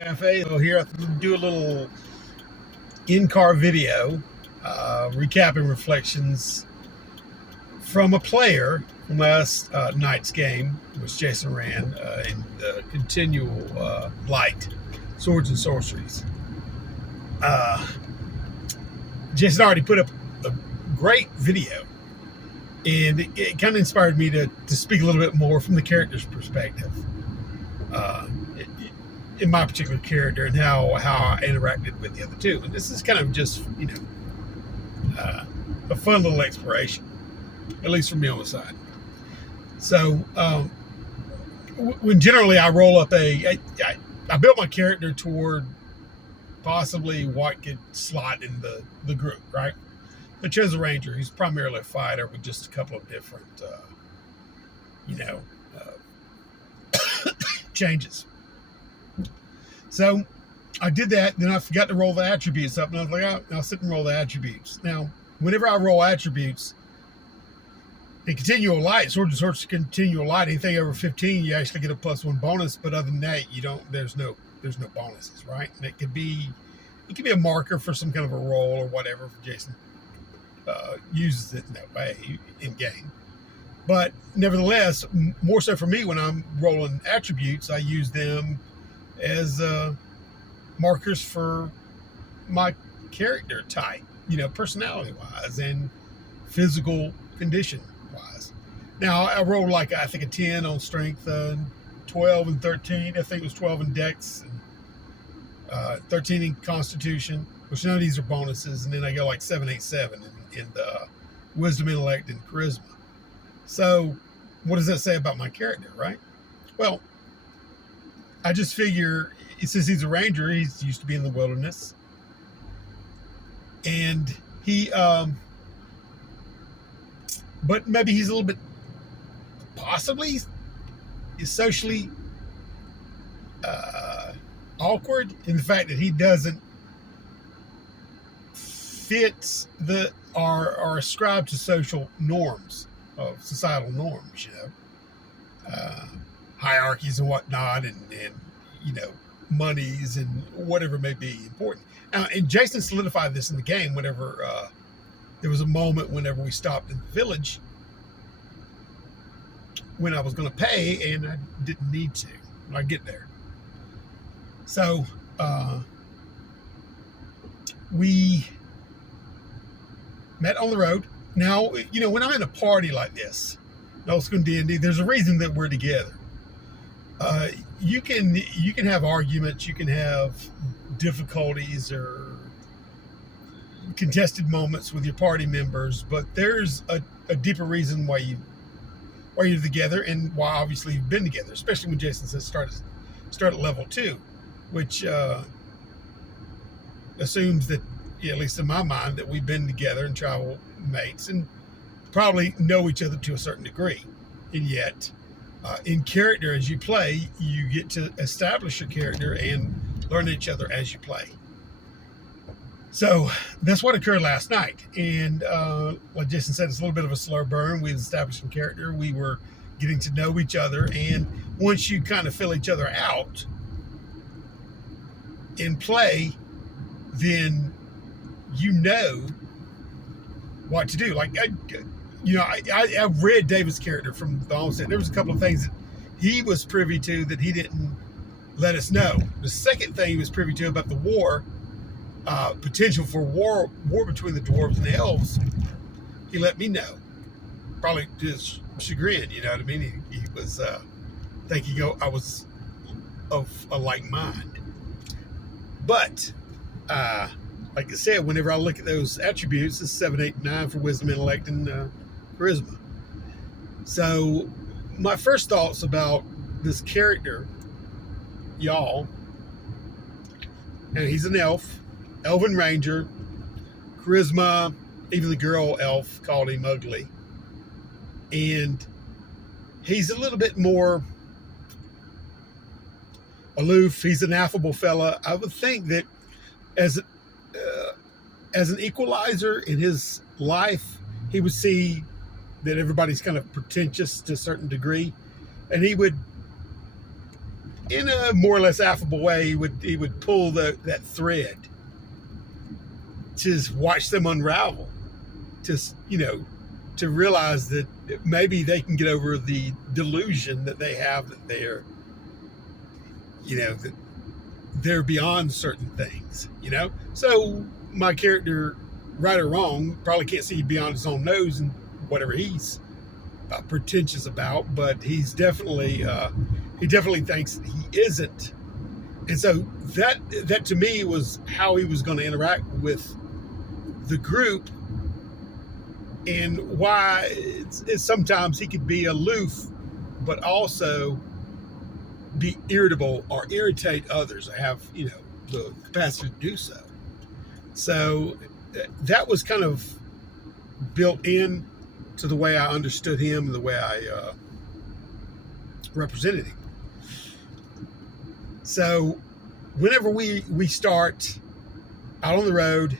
Cafe. So here I do a little in-car video recapping reflections from a player from last night's game, which Jason ran in the continual light, swords and sorceries. Jason already put up a great video, and it kind of inspired me to speak a little bit more from the character's perspective. In my particular character and how I interacted with the other two. And this is kind of just, a fun little exploration, at least from me on the side. So when generally I roll up I built my character toward possibly what could slot in the group, right? I chose a ranger. He's primarily a fighter with just a couple of different, changes. So I did that, then I forgot to roll the attributes up, and I was like, I'll sit and roll the attributes. Now, whenever I roll attributes, in continual light, swords and sorcery continual light, anything over 15, you actually get a +1 bonus, but other than that, you don't. There's no bonuses, right? And it could be a marker for some kind of a roll or whatever. Jason uses it in that way in game. But nevertheless, more so for me, when I'm rolling attributes, I use them as markers for my character type, personality wise and physical condition wise. Now I rolled I think a 10 on strength, 12 and 13. I think it was 12 in dex, and 13 in constitution, which none of these are bonuses. And then I go 7, 8, 7 in the wisdom, intellect, and charisma. So what does that say about my character, right? Well, I just figure, since he's a ranger, he's used to be in the wilderness. And he, but maybe he's a little bit, possibly, is socially awkward in the fact that he doesn't fit or ascribe to social norms, of societal norms, hierarchies and whatnot, and monies and whatever may be important. And Jason solidified this in the game whenever there was a moment whenever we stopped in the village when I was going to pay and I didn't need to when I get there. So we met on the road. Now, when I'm in a party like this, old school D&D, there's a reason that we're together. You can have arguments, you can have difficulties or contested moments with your party members, but there's a deeper reason why you're together and why obviously you've been together, especially when Jason says start at level 2, which assumes that, at least in my mind, that we've been together and travel mates and probably know each other to a certain degree. And yet, in character, as you play, you get to establish your character and learn each other as you play. So that's what occurred last night. And like Jason said, it's a little bit of a slow burn. We established some character. We were getting to know each other. And once you kind of fill each other out in play, then you know what to do. I read David's character from the onset. There was a couple of things that he was privy to that he didn't let us know. The second thing he was privy to about the war, potential for war between the dwarves and the elves, he let me know. Probably to his chagrin, you know what I mean? He was thinking I was of a like mind. But like I said, whenever I look at those attributes, it's 7, 8, 9 for wisdom, intellect, and charisma. So my first thoughts about this character, y'all, and he's an elven ranger, charisma, even the girl elf called him ugly. And he's a little bit more aloof. He's an affable fella. I would think that as an equalizer in his life, he would see that everybody's kind of pretentious to a certain degree, and he would in a more or less affable way, he would pull that thread to just watch them unravel, just to realize that maybe they can get over the delusion that they have that that they're beyond certain things. So my character, right or wrong, probably can't see beyond his own nose and whatever he's pretentious about, but he definitely thinks that he isn't. And so that to me was how he was going to interact with the group, and why it's sometimes he could be aloof but also be irritable or irritate others, or have the capacity to do so. So that was kind of built in to the way I understood him and the way I represented him. So whenever we start out on the road,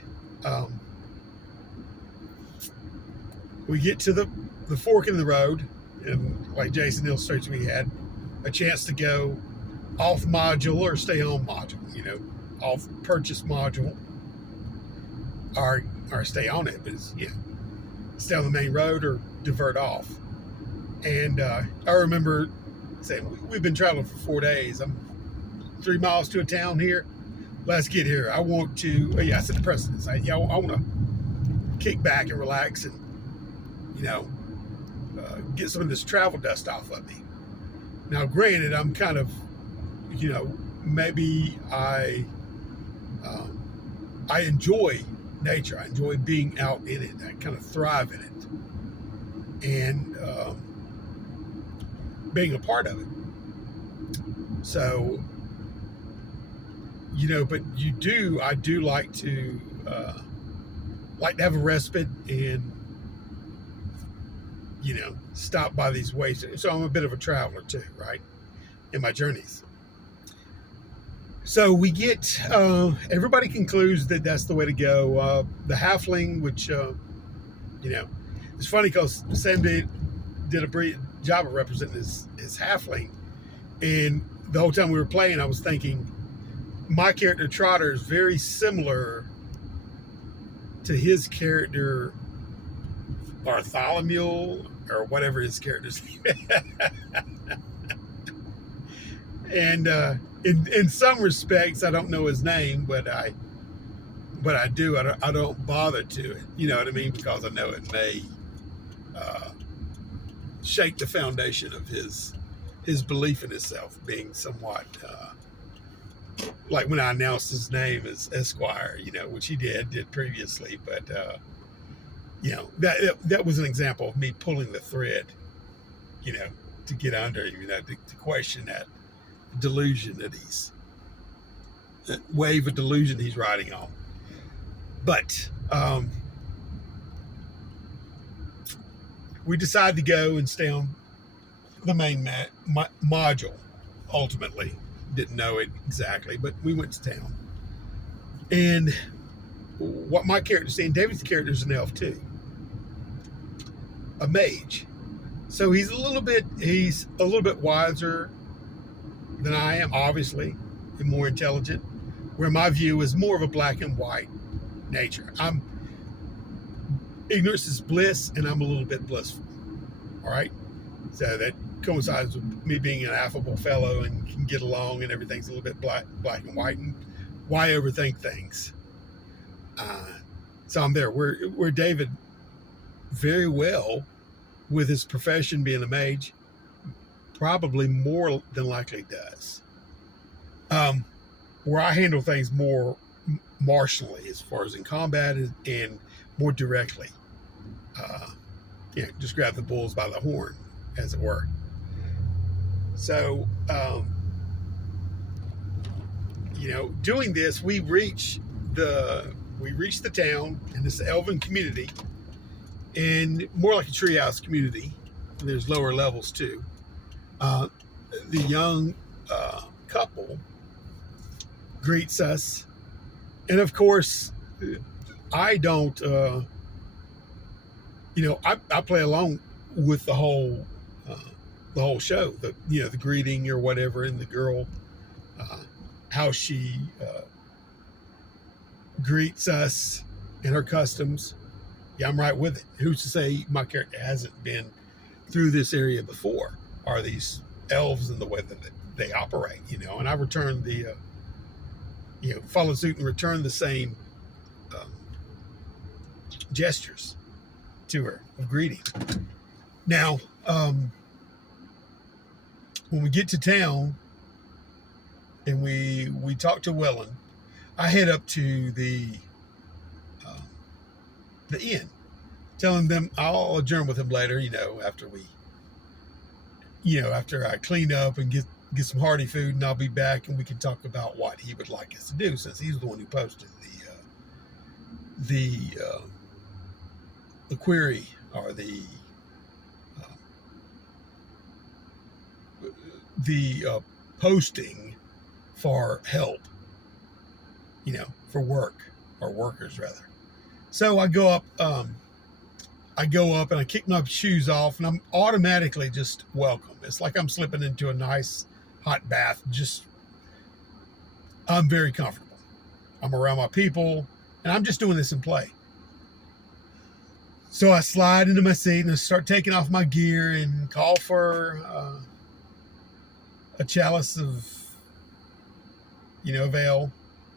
we get to the fork in the road, and like Jason illustrates, we had a chance to go off module or stay on module, off purchase module, or stay on it, but it's, stay on the main road or divert off. And I remember saying, we've been traveling for 4 days. I'm 3 miles to a town here. Let's get here. I want to, I set the precedence. I want to kick back and relax and, get some of this travel dust off of me. Now, granted, I'm kind of, maybe I enjoy nature. I enjoy being out in it. I kind of thrive in it, and being a part of it. So, but I do like to have a respite and stop by these ways. So I'm a bit of a traveler too, right, in my journeys. So we get, everybody concludes that that's the way to go. The halfling, which, it's funny because Sam did a great job of representing his halfling. And the whole time we were playing, I was thinking, my character Trotter is very similar to his character Bartholomew, or whatever his character's name is. And in some respects, I don't know his name, but I do. I don't bother to it. You know what I mean? Because I know it may shake the foundation of his belief in himself, being somewhat like when I announced his name as Esquire, which he did previously, but that was an example of me pulling the thread, to get under him, to question that delusion that wave of delusion he's riding on. But we decided to go and stay on the main module. Ultimately, didn't know it exactly, but we went to town. And what my character's saying, David's character is an elf too, a mage. So he's a little bit wiser than I am, obviously, and more intelligent, where my view is more of a black and white nature. Ignorance is bliss, and I'm a little bit blissful. All right? So that coincides with me being an affable fellow and can get along, and everything's a little bit black and white, and why overthink things? So I'm there. Where David, very well, with his profession being a mage, probably more than likely does. Where I handle things more martially, as far as in combat, and more directly. Just grab the bulls by the horn, as it were. So, doing this, we reach the town, and this elven community, and more like a treehouse community. There's lower levels too. The young couple greets us, and of course, I don't. I play along with the whole the whole show, the greeting or whatever, and the girl, uh, how she greets us and her customs. Yeah, I'm right with it. Who's to say my character hasn't been through this area before? Are these elves in the way that they operate? And I returned followed suit and returned the same um, gestures to her of greeting. Now, when we get to town and we talk to Wellen, I head up to um, the inn, telling them I'll adjourn with him later. After I clean up and get some hearty food, and I'll be back and we can talk about what he would like us to do, since he's the one who posted the query, or the posting for help, for work, or workers rather. So I go up and I kick my shoes off, and I'm automatically just welcome. It's like I'm slipping into a nice hot bath. I'm very comfortable. I'm around my people, and I'm just doing this in play. So I slide into my seat and I start taking off my gear and call for a chalice of, of ale,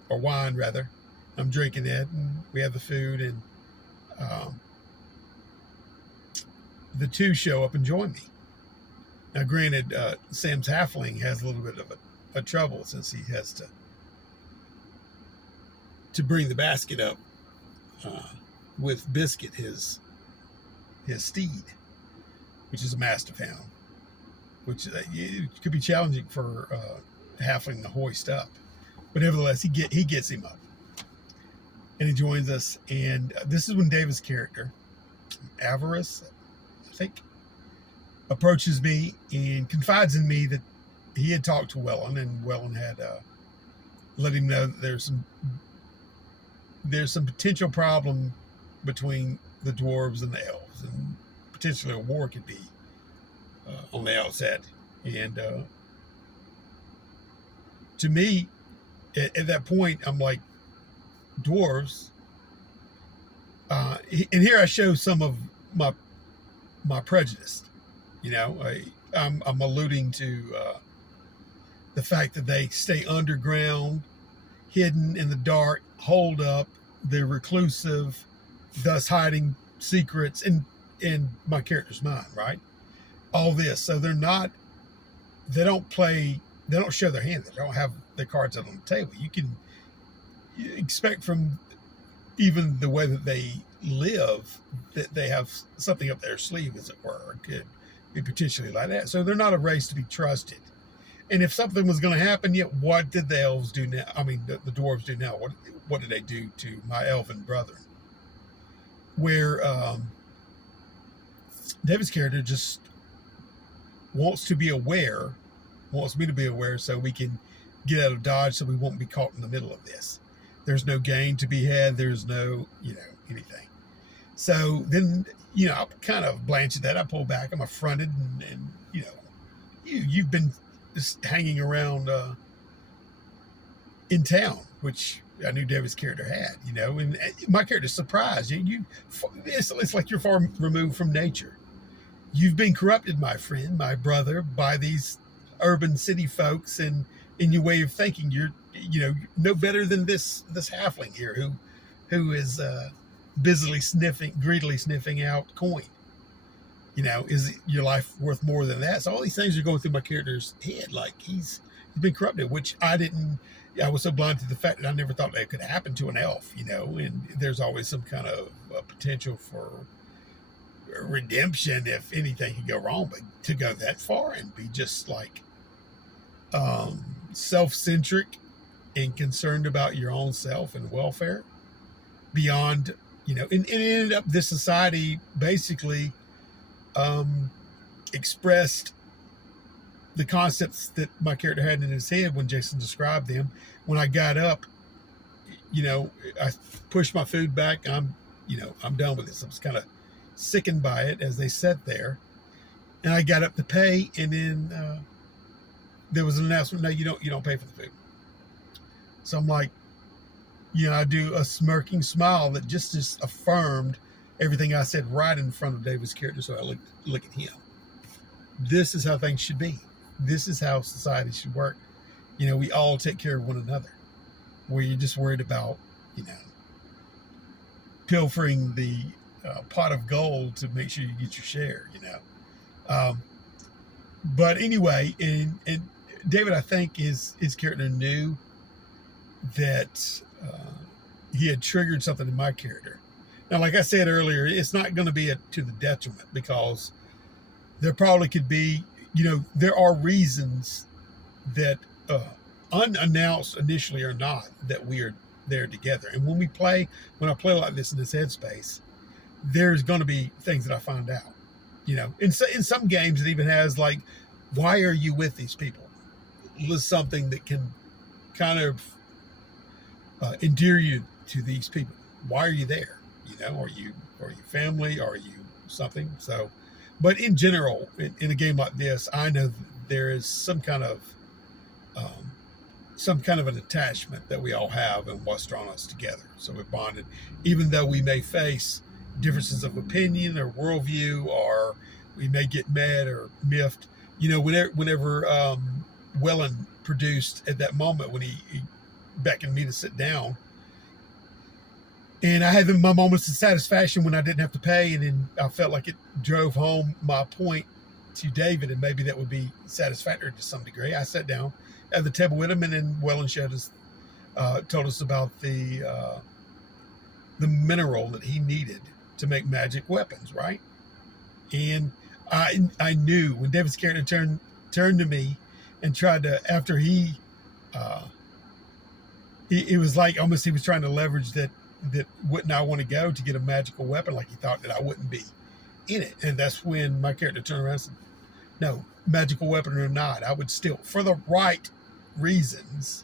or wine rather. I'm drinking it, and we have the food, and the two show up and join me. Now, granted, Sam's halfling has a little bit of a trouble, since he has to bring the basket up with Biscuit, his steed, which is a mastiff hound, which it could be challenging for halfling to hoist up. But nevertheless, he gets him up, and he joins us. And this is when David's character, Avarice, I think, approaches me and confides in me that he had talked to Wellen, and Wellen had let him know that there's some potential problem between the dwarves and the elves, and potentially a war could be on the outset. And to me, at that point, I'm like, dwarves, and here I show some of my prejudice. I'm alluding to the fact that they stay underground, hidden in the dark, holed up, they're reclusive, thus hiding secrets in my character's mind, right? All this. So they don't show their hand. They don't have their cards out on the table. You can expect from even the way that they live that they have something up their sleeve, as it were. It could be potentially like that. So they're not a race to be trusted. And if something was going to happen, yet what did the elves do now? I mean, the dwarves do now. What did they do to my elven brethren? Where David's character just wants me to be aware, so we can get out of Dodge, so we won't be caught in the middle of this. There's no gain to be had. There's no, anything. So then, I kind of blanch at that. I pull back. I'm affronted, and you've been just hanging around in town, which I knew David's character had, and my character's surprised. It's like you're far removed from nature. You've been corrupted, my friend, my brother, by these urban city folks, and in your way of thinking, you're, no better than this halfling here who is greedily sniffing out coin. Is your life worth more than that? So all these things are going through my character's head, like he's been corrupted, which I was so blind to the fact that I never thought that could happen to an elf, and there's always some kind of potential for redemption if anything could go wrong. But to go that far and be just like self-centric and concerned about your own self and welfare beyond, and it ended up this society basically expressed the concepts that my character had in his head when Jason described them. When I got up, I pushed my food back. I'm done with this. I was kind of sickened by it as they sat there. And I got up to pay, and then there was an announcement: no, you don't pay for the food. So I'm like, I do a smirking smile that just affirmed everything I said right in front of David's character. So I look at him. This is how things should be. This is how society should work. We all take care of one another. Where you're just worried about, pilfering the pot of gold to make sure you get your share. But anyway, and David, I think his character knew that he had triggered something in my character. Now, like I said earlier, it's not going to be to the detriment, because there probably could be, there are reasons that unannounced initially or not, that we are there together. And when I play like this in this headspace, there's going to be things that I find out. In some games it even has like, why are you with these people? List something that can kind of endear you to these people. Why are you there? Are you family? Are you something? So, but in general, in a game like this, I know that there is some kind of an attachment that we all have, and what's drawn us together. So we're bonded, even though we may face differences of opinion or worldview, or we may get mad or miffed. Whenever Wellen produced at that moment when he beckoned me to sit down, and I had my moments of satisfaction when I didn't have to pay, and then I felt like it drove home my point to David, and maybe that would be satisfactory to some degree. I sat down at the table with him, and then Wellen told us about the mineral that he needed to make magic weapons, right? And I knew when David's character turned to me and tried to, after he was like almost he was trying to leverage that wouldn't I want to go to get a magical weapon, like he thought that I wouldn't be in it. And that's when my character turned around and said, no, magical weapon or not, I would still, for the right reasons,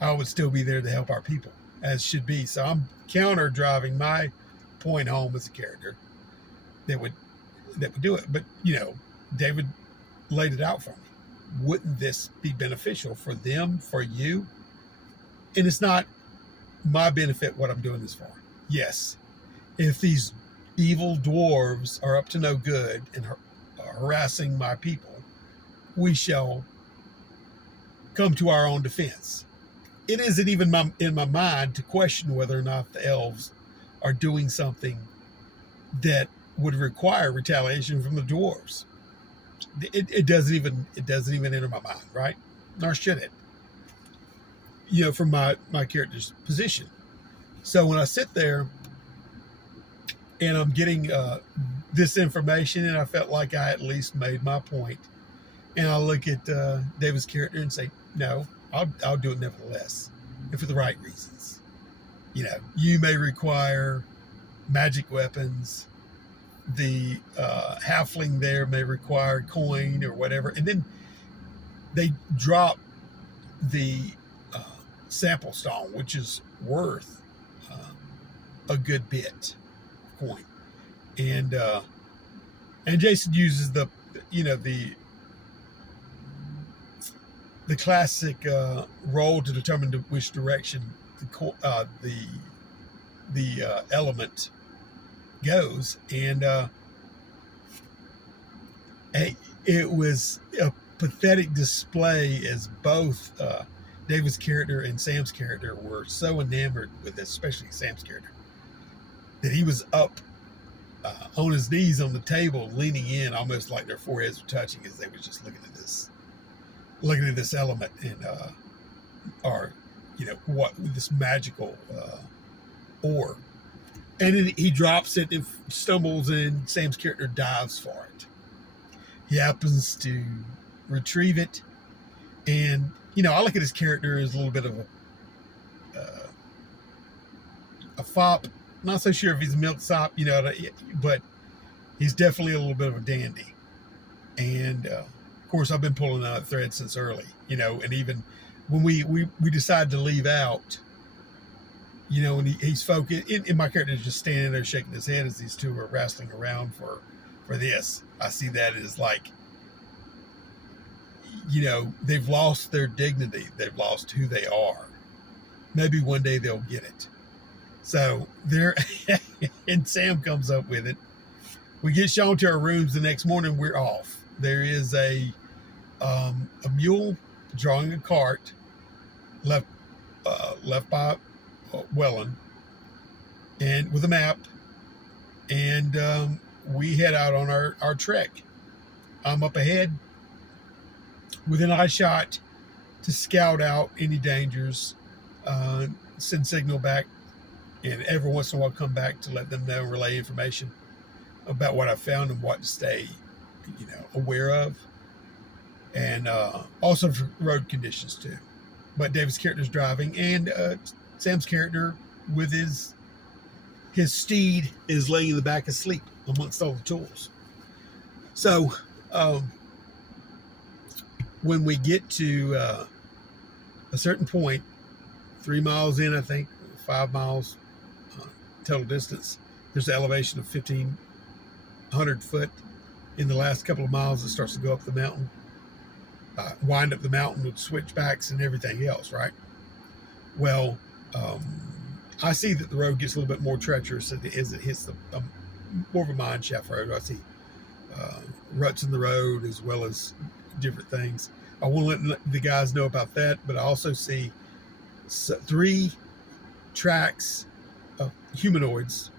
I would still be there to help our people, as should be. So I'm counter driving my point home as a character that would do it. But David laid it out for me. Wouldn't this be beneficial for them, for you? And it's not my benefit what I'm doing this for. Yes, if these evil dwarves are up to no good and harassing my people, we shall come to our own defense. It isn't even in my mind to question whether or not the elves are doing something that would require retaliation from the dwarves. It doesn't even enter my mind, right? Nor should it. From my character's position. So when I sit there and I'm getting this information, and I felt like I at least made my point, and I look at David's character and say, no, I'll do it nevertheless, and for the right reasons. You may require magic weapons. The halfling there may require coin or whatever, and then they drop the sample stone, which is worth a good bit of coin, and Jason uses the classic roll to determine which direction the element goes, and it was a pathetic display, as both David's character and Sam's character were so enamored with this, especially Sam's character, that he was up on his knees on the table, leaning in, almost like their foreheads were touching, as they were just looking at this element, and or what this magical ore. And then he drops it and stumbles, and Sam's character dives for it. He happens to retrieve it, and I look at his character as a little bit of a fop. Not so sure if he's a milksop, but he's definitely a little bit of a dandy. And of course, I've been pulling out thread since early, and even when we decided to leave out, and he's focused, and my character is just standing there shaking his head as these two are wrestling around for for this. I see that as like, they've lost their dignity. They've lost who they are. Maybe one day they'll get it. So there, and Sam comes up with it. We get shown to our rooms the next morning. We're off. There is a mule drawing a cart left by Welland, and with a map, and we head out on our trek. I'm up ahead within eye shot to scout out any dangers, send signal back, and every once in a while come back to let them know, relay information about what I found and what to stay, aware of, and also for road conditions too. But David's character's driving, and Sam's character with his steed is laying in the back asleep amongst all the tools. So when we get to a certain point, 3 miles in, I think, 5 miles total distance, there's an elevation of 1,500 foot. In the last couple of miles, it starts to go up the mountain, wind up the mountain with switchbacks and everything else, right? Well, I see that the road gets a little bit more treacherous as it hits the more of a mine shaft road. I see ruts in the road as well as different things. I want to let the guys know about that, but I also see 3 tracks of humanoids,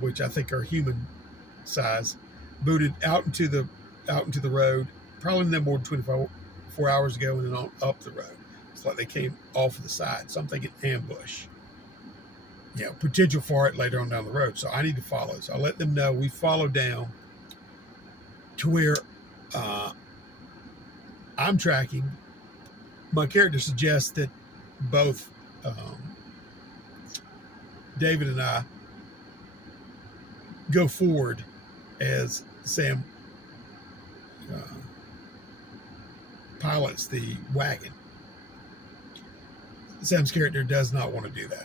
which I think are human size, booted out into the road, probably no more than 24 hours ago, and then on up the road. It's like they came off the side. So I'm thinking ambush. Potential for it later on down the road. So I need to follow. So I let them know we follow down to where I'm tracking. My character suggests that both David and I go forward as Sam pilots the wagon. Sam's character does not want to do that.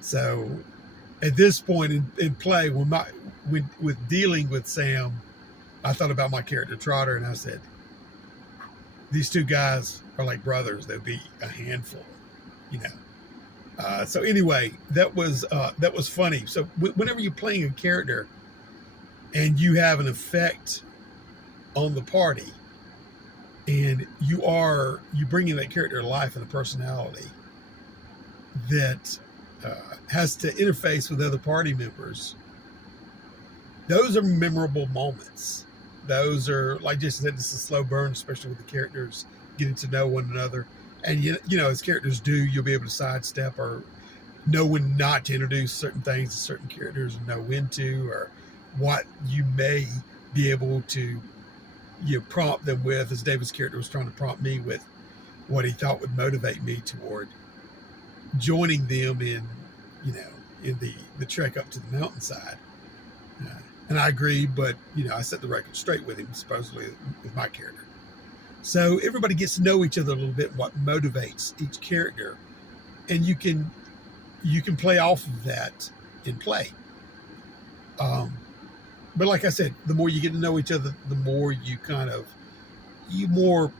So at this point in play, with dealing with Sam, I thought about my character Trotter, and I said, these 2 guys are like brothers. They'd be a handful, So anyway, that was funny. So whenever you're playing a character and you have an effect on the party, and you bring in that character to life and a personality that has to interface with other party members, those are memorable moments. Those are, like Jason said, it's a slow burn, especially with the characters getting to know one another. And as characters do, you'll be able to sidestep or know when not to introduce certain things to certain characters, and know when to, or what you may be able to prompt them with, as David's character was trying to prompt me with what he thought would motivate me toward joining them in the trek up to the mountainside. And I agreed, but I set the record straight with him, supposedly with my character. So everybody gets to know each other a little bit, what motivates each character, and you can play off of that in play. But like I said, the more you get to know each other, the more you more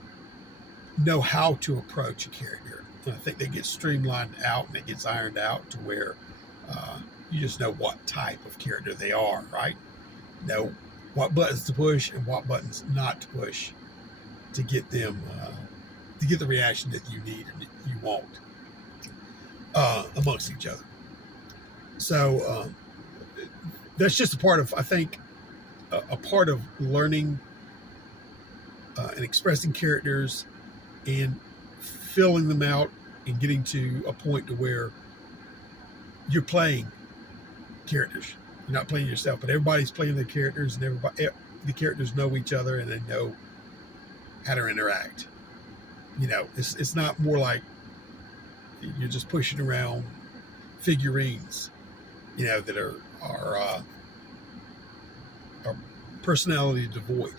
know how to approach a character. And I think they get streamlined out and it gets ironed out to where you just know what type of character they are, right? Know what buttons to push and what buttons not to push to get them to get the reaction that you need and that you want amongst each other. So that's just a part of, I think, a part of learning and expressing characters and filling them out and getting to a point to where you're playing characters. You're not playing yourself, but everybody's playing their characters, and the characters know each other and they know how to interact. It's not more like you're just pushing around figurines, that are personality devoid.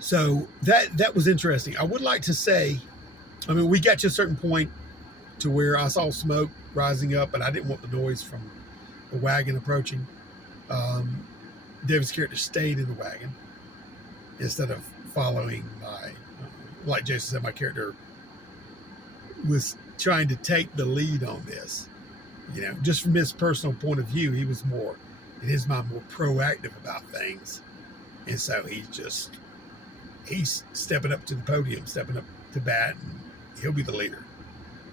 So that was interesting. I would like to say, we got to a certain point to where I saw smoke rising up, and I didn't want the noise from the wagon approaching. David's character stayed in the wagon instead of following like Jason said, my character was trying to take the lead on this. Just from his personal point of view, he was more, in his mind, more proactive about things. And so he's stepping up to the podium, stepping up to bat, and he'll be the leader.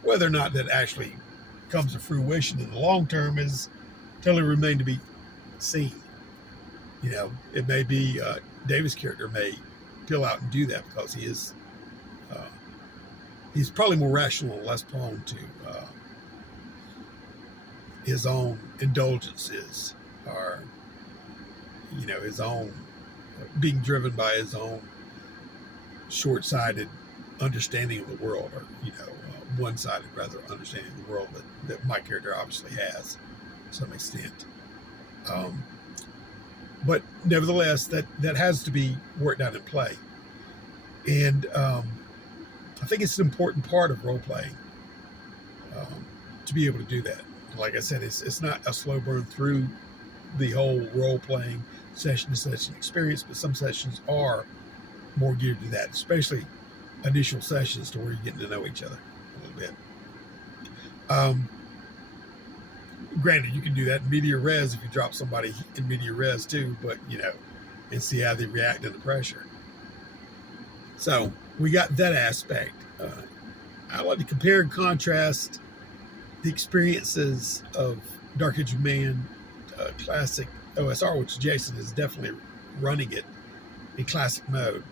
Whether or not that actually comes to fruition in the long term is totally remain to be seen. It may be David's character may peel out and do that because he's probably more rational and less prone to his own indulgences, or his own being driven by his own short-sighted understanding of the world, or one-sided rather understanding of the world that my character obviously has to some extent. But nevertheless, that has to be worked out in play, and I think it's an important part of role playing to be able to do that. Like I said, it's not a slow burn through the whole role playing session to session experience, but some sessions are more geared to that, especially initial sessions to where you're getting to know each other a little bit. Granted, you can do that in media res if you drop somebody in media res too, but and see how they react under pressure. So we got that aspect. I like to compare and contrast the experiences of Dark Age of Man, classic OSR, which Jason is definitely running it in classic mode.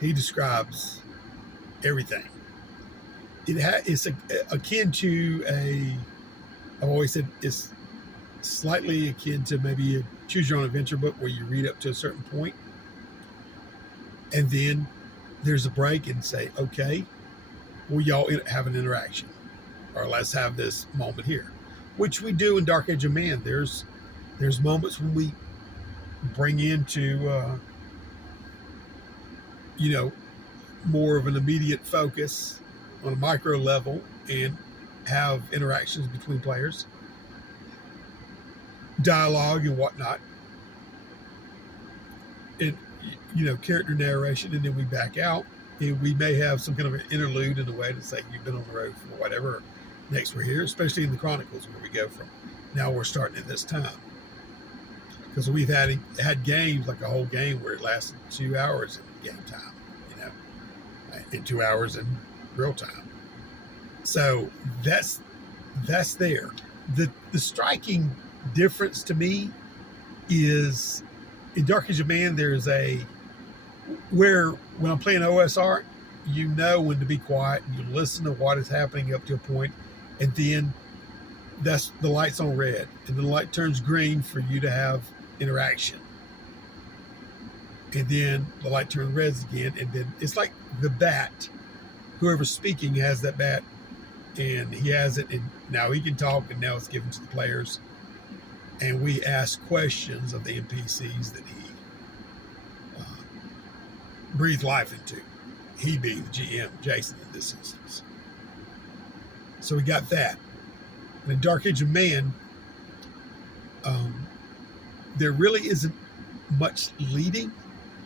He describes everything. It's akin to I've always said it's slightly akin to maybe a choose your own adventure book where you read up to a certain point and then there's a break and say, okay, will y'all have an interaction, or let's have this moment here, which we do in Dark Age of Man. There's moments when we bring into more of an immediate focus on a micro level and have interactions between players, dialogue and whatnot, and character narration, and then we back out and we may have some kind of an interlude in a way to say you've been on the road for whatever. Next we're here, especially in the Chronicles where we go from now we're starting at this time, because we've had games like a whole game where it lasted 2 hours in game time, and 2 hours in real time. So that's there. The striking difference to me is in Dark Age of Man, there's where when I'm playing OSR, when to be quiet, you listen to what is happening up to a point, and then that's the light's on red, and then the light turns green for you to have interaction, and then the light turns red again, and then it's like the bat. Whoever's speaking has that bat, and he has it, and now he can talk, and now it's given to the players, and we ask questions of the NPCs that he breathed life into, he being the GM, Jason, in this instance. So we got that. And in Dark Age of Man, there really isn't much leading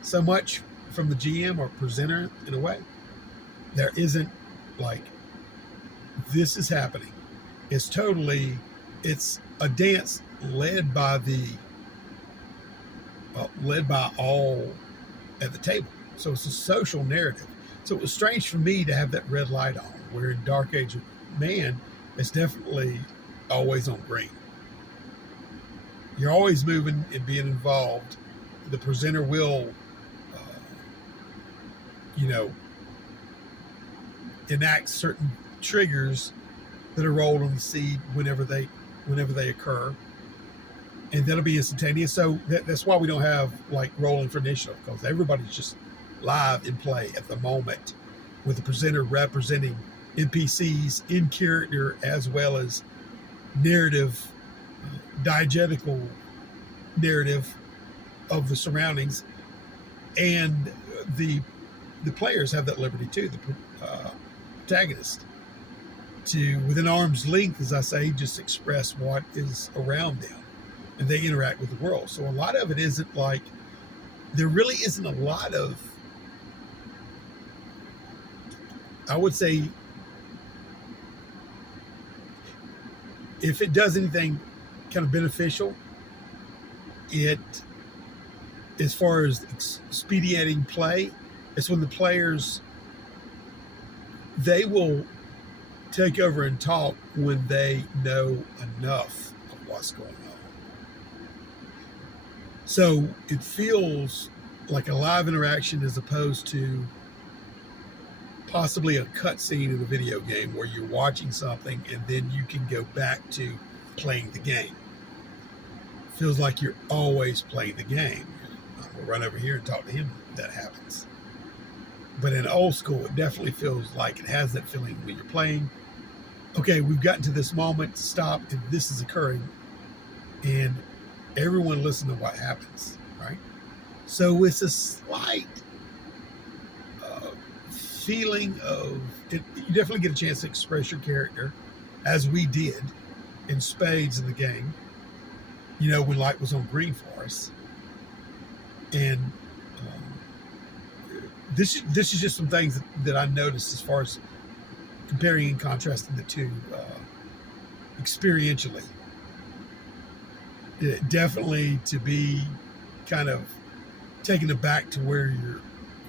so much from the GM or presenter in a way. There isn't like, this is happening. It's a dance led by all at the table. So it's a social narrative. So it was strange for me to have that red light on, where in Dark Age of Man, it's definitely always on green. You're always moving and being involved. The presenter will, enact certain triggers that are rolled on the seed whenever they occur, and that'll be instantaneous. So that's why we don't have like rolling for initiative, because everybody's just live in play at the moment, with the presenter representing NPCs in character as well as narrative, diegetical narrative of the surroundings, and the players have that liberty too. The protagonist to, within arm's length, as I say, just express what is around them. and they interact with the world. So a lot of it isn't like, there really isn't a lot of, I would say, if it does anything kind of beneficial, it, as far as expediting play, it's when the players, they will take over and talk when they know enough of what's going on. So it feels like a live interaction as opposed to possibly a cutscene in a video game where you're watching something and then you can go back to playing the game. Feels like you're always playing the game. We'll run over here and talk to him. That happens. But in old school, it definitely feels like it has that feeling when you're playing. Okay, we've gotten to this moment, stop, and this is occurring. And everyone listen to what happens, right? So it's a slight feeling of, you definitely get a chance to express your character, as we did in spades in the game, you know, when light was on green for us. And this is just some things that I noticed as far as comparing and contrasting the two experientially. Definitely to be kind of taken aback to where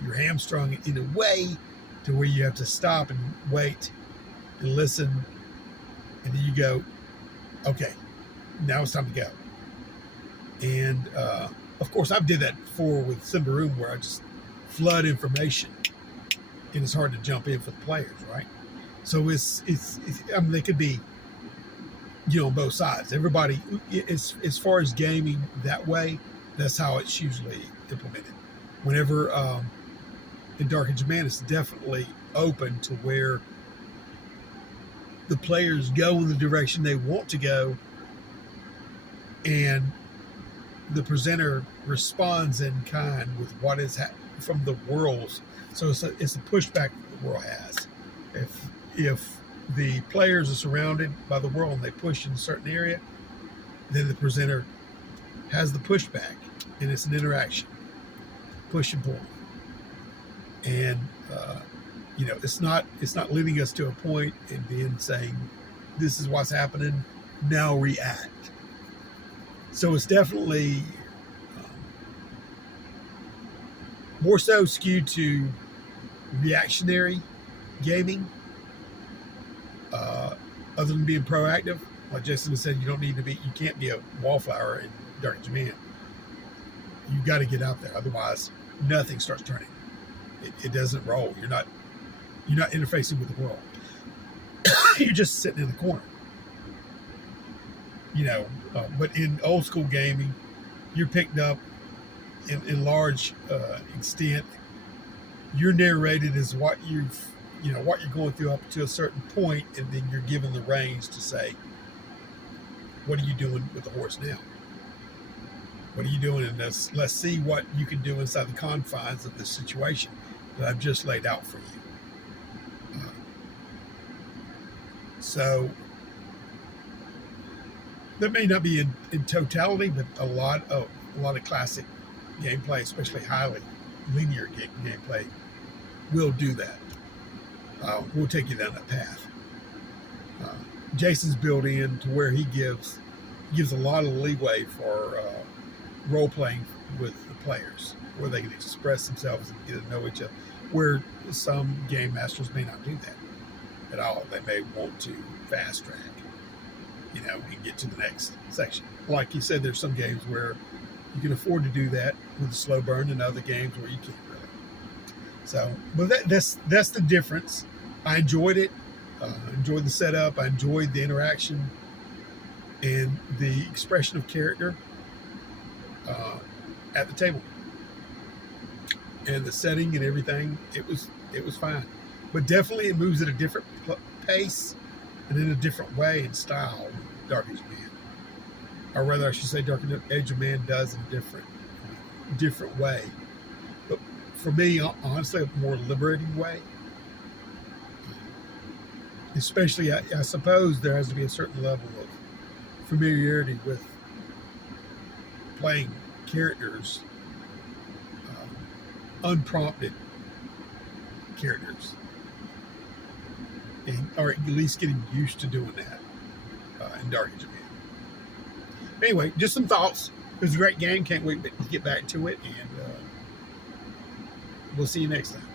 you're hamstrung in a way to where you have to stop and wait and listen, and then you go, okay, now it's time to go. And of course, I've did that before with Simba Room, where I just flood information, and it's hard to jump in for the players, right? So it's I mean, they could be, you know, on both sides. Everybody, as far as gaming that way, that's how it's usually implemented. Whenever in Dark Age of Man, it's definitely open to where the players go in the direction they want to go, and the presenter responds in kind with what is from the worlds. So it's a pushback that the world has. If the players are surrounded by the world and they push in a certain area, then the presenter has the pushback, and it's an interaction, push and pull. And you know, it's not leading us to a point and then saying, this is what's happening, now react. So it's definitely more so skewed to reactionary gaming, other than being proactive. Like Jason has said, you can't be a wallflower in Dark Age of Man. You've got to get out there, otherwise nothing starts turning. It doesn't roll. You're not interfacing with the world. You're just sitting in the corner. You know, but in old school gaming, you're picked up in large extent. You're narrated as what you're going through up to a certain point, and then you're given the reins to say, what are you doing with the horse now? What are you doing in this? Let's see what you can do inside the confines of this situation that I've just laid out for you. So that may not be in totality, but a lot of classic gameplay, especially highly linear gameplay, will do that. We'll take you down that path. Jason's built in to where he gives a lot of leeway for role playing with the players, where they can express themselves and get to know each other. Where some game masters may not do that at all. They may want to fast track, you know, and get to the next section. Like you said, there's some games where you can afford to do that with a slow burn, and other games where you can't really. So, but that's the difference. I enjoyed it. Enjoyed the setup. I enjoyed the interaction and the expression of character at the table, and the setting and everything. It was fine, but definitely it moves at a different pace and in a different way and style. Dark Age of Man, or rather, I should say, Dark Age of Man does in a different way. But for me, honestly, a more liberating way. Especially, I suppose there has to be a certain level of familiarity with playing characters, unprompted characters, or at least getting used to doing that in Dark Age of Man. Anyway, just some thoughts. It was a great game. Can't wait to get back to it, and we'll see you next time.